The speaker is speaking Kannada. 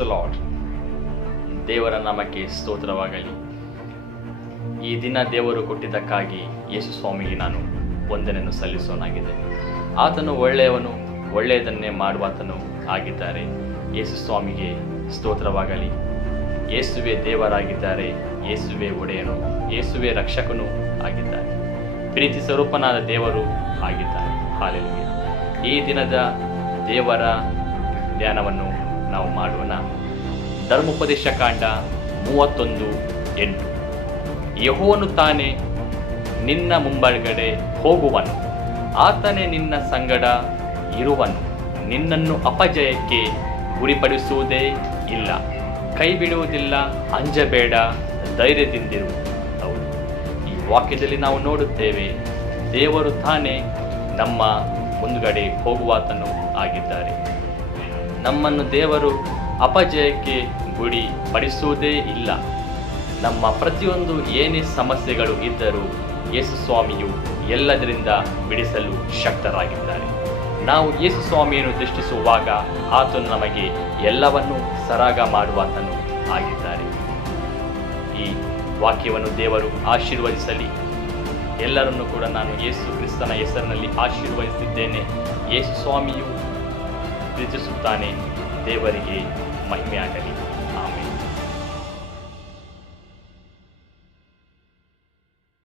The lord. ದೇವರ ನಾಮಕ್ಕೆ ಸ್ತೋತ್ರವಾಗಲಿ. ಈ ದಿನ ದೇವರು ಕೊಟ್ಟಿದ್ದಕ್ಕಾಗಿ ಯೇಸು ಸ್ವಾಮಿಗೆ ನಾನು ವಂದನೆಯನ್ನು ಸಲ್ಲಿಸೋನಾಗಿದೆ. ಆತನು ಒಳ್ಳೆಯವನು, ಒಳ್ಳೆಯದನ್ನೇ ಮಾಡುವಾತನು ಆಗಿದ್ದಾರೆ. ಯೇಸು ಸ್ವಾಮಿಗೆ ಸ್ತೋತ್ರವಾಗಲಿ. ಯೇಸುವೆ ದೇವರಾಗಿದ್ದಾರೆ, ಯೇಸುವೆ ಒಡೆಯನು, ಯೇಸುವೆ ರಕ್ಷಕನೂ ಆಗಿದ್ದಾರೆ, ಪ್ರೀತಿ ಸ್ವರೂಪನಾದ ದೇವರು ಆಗಿದ್ದಾರೆ. ಹಾಲೆಲೂಯ. ಈ ದಿನದ ದೇವರ ಧ್ಯಾನವನ್ನು ನಾವು ಮಾಡೋಣ. ಧರ್ಮೋಪದೇಶ ಕಾಂಡ 31:8. ಯೆಹೋವನು ತಾನೇ ನಿನ್ನ ಮುಂಬಗಡೆ ಹೋಗುವನು, ಆತನೇ ನಿನ್ನ ಸಂಗಡ ಇರುವನು, ನಿನ್ನನ್ನು ಅಪಜಯಕ್ಕೆ ಗುರಿಪಡಿಸುವುದೇ ಇಲ್ಲ, ಕೈ ಬಿಡುವುದಿಲ್ಲ, ಅಂಜಬೇಡ, ಧೈರ್ಯದಿಂದಿರು. ಹೌದು, ಈ ವಾಕ್ಯದಲ್ಲಿ ನಾವು ನೋಡುತ್ತೇವೆ, ದೇವರು ತಾನೇ ನಮ್ಮ ಮುಂದುಗಡೆ ಹೋಗುವಾತನು ಆಗಿದ್ದಾರೆ. ನಮ್ಮನ್ನು ದೇವರು ಅಪಜಯಕ್ಕೆ ಗುರಿ ಪಡಿಸುವುದೇ ಇಲ್ಲ. ನಮ್ಮ ಪ್ರತಿಯೊಂದು ಏನೇ ಸಮಸ್ಯೆಗಳು ಇದ್ದರೂ ಯೇಸು ಸ್ವಾಮಿಯು ಎಲ್ಲದರಿಂದ ಬಿಡಿಸಲು ಶಕ್ತರಾಗಿದ್ದಾರೆ. ನಾವು ಯೇಸು ಸ್ವಾಮಿಯನ್ನು ದೃಷ್ಟಿಸುವಾಗ ಆತನು ನಮಗೆ ಎಲ್ಲವನ್ನೂ ಸರಾಗ ಮಾಡುವಾತನು ಆಗಿದ್ದಾರೆ. ಈ ವಾಕ್ಯವನ್ನು ದೇವರು ಆಶೀರ್ವದಿಸಲಿ. ಎಲ್ಲರನ್ನೂ ಕೂಡ ನಾನು ಯೇಸು ಕ್ರಿಸ್ತನ ಹೆಸರಿನಲ್ಲಿ ಆಶೀರ್ವದಿಸಿದ್ದೇನೆ. ಯೇಸು ಸ್ವಾಮಿಯು ಪ್ರೀತಿಸುತ್ತಾನೆ. ದೇವರಿಗೆ ಮಹಿಮೆಯಾಗಲಿ.